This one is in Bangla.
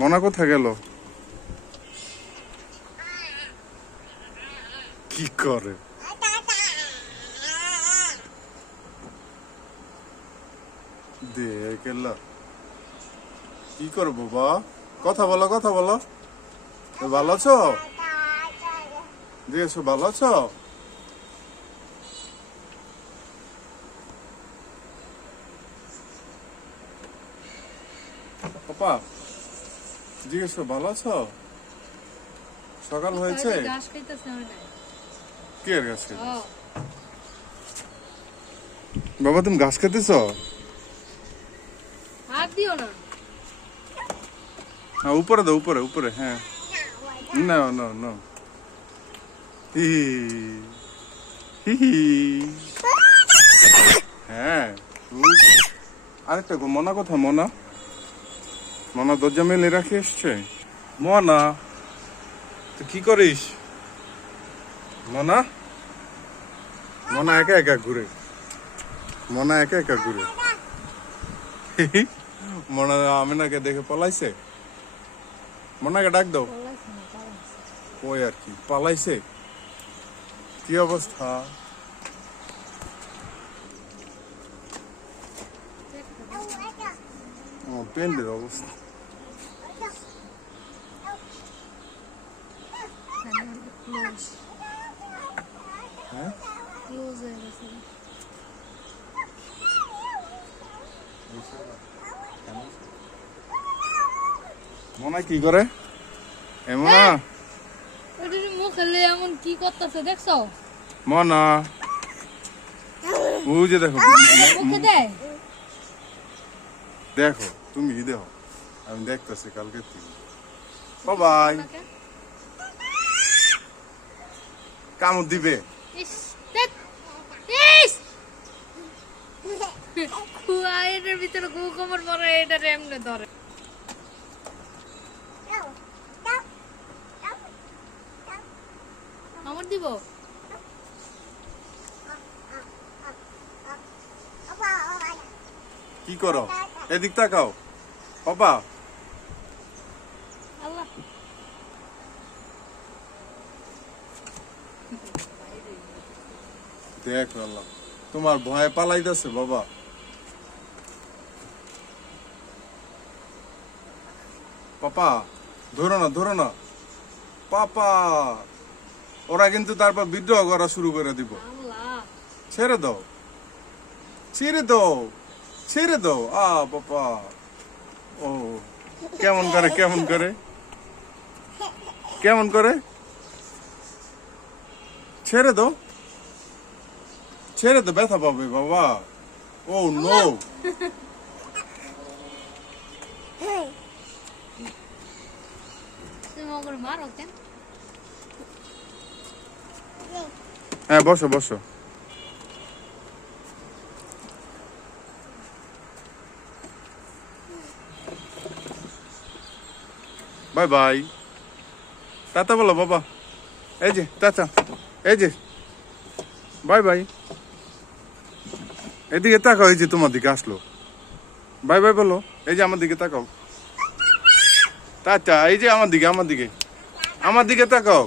মনা কোথায় গেল? কি করে? কি করে বাবা? কথা বলো, কথা বলো। ভালো আছো? দিয়েছো, ভালো আছো? পাপা জিজ্ঞেস ভালো আছো? সকাল হয়েছে? কি আর ঘাস খাইতেছ? বাবা তুমি ঘাস খেতেছ? উপরে দাও, উপরে উপরে। হ্যাঁ, না না না, হ্যাঁ। আরেকটা গো, মনা কোথায়? মনা, মনা দরজা মেলে রাখে এসছে। মনা তুই কি করিস? মনা, মনা একা একা ঘুরে, মনা একা একা ঘুরে। মনা আমিনাকে দেখে পলাইছে। মনাকে ডাক দাও। ওই আর কি, পালাইছে। কি অবস্থা? পেন্ডের অবস্থা। হ্যাঁ, মনা কি করে? মনা মুখে এমন কি করতেছে দেখছো? মনা ওই যে দেখো, দেখো তুমি দেখো, আমি দেখতেছি কালকে থেকে। বাবাই কামড় দিবে। এটার ভিতরে গু কামড় পরে, এটা এমনি ধরে। কামড় দিব? কি করো? এদিক তাকাও বাবা। আল্লাহ, দেখ আল্লাহ, তোমার ভয়ে পালাইতেছে বাবা। পাপা ধরো না, ধরো না পাপা, ওরা কিন্তু তারপর বিদ্রোহ করা শুরু করে দিব। আল্লাহ, ছেড়ে দাও, ছেড়ে দাও, ছেড়ে দাও। পাপা, ও কেমন করে, কেমন করে, কেমন করে? ছেড়ে দাও, ছেড়ে দাও, ব্যথা পাবে বাবা। ও নো, তুমি ওগুলো মারো কেন? হ্যাঁ বসো বসো। বাই বাই, টাটা বলো বাবা। এই যে টাটা, এই যে বাই বাই। এদিকে তাকাও, এই যে তোমার দিকে আসলো। বাই বাই বলো, এই যে আমার দিকে তাকাও। টাটা, এই যে আমার দিকে, আমার দিকে, আমার দিকে তাকাও।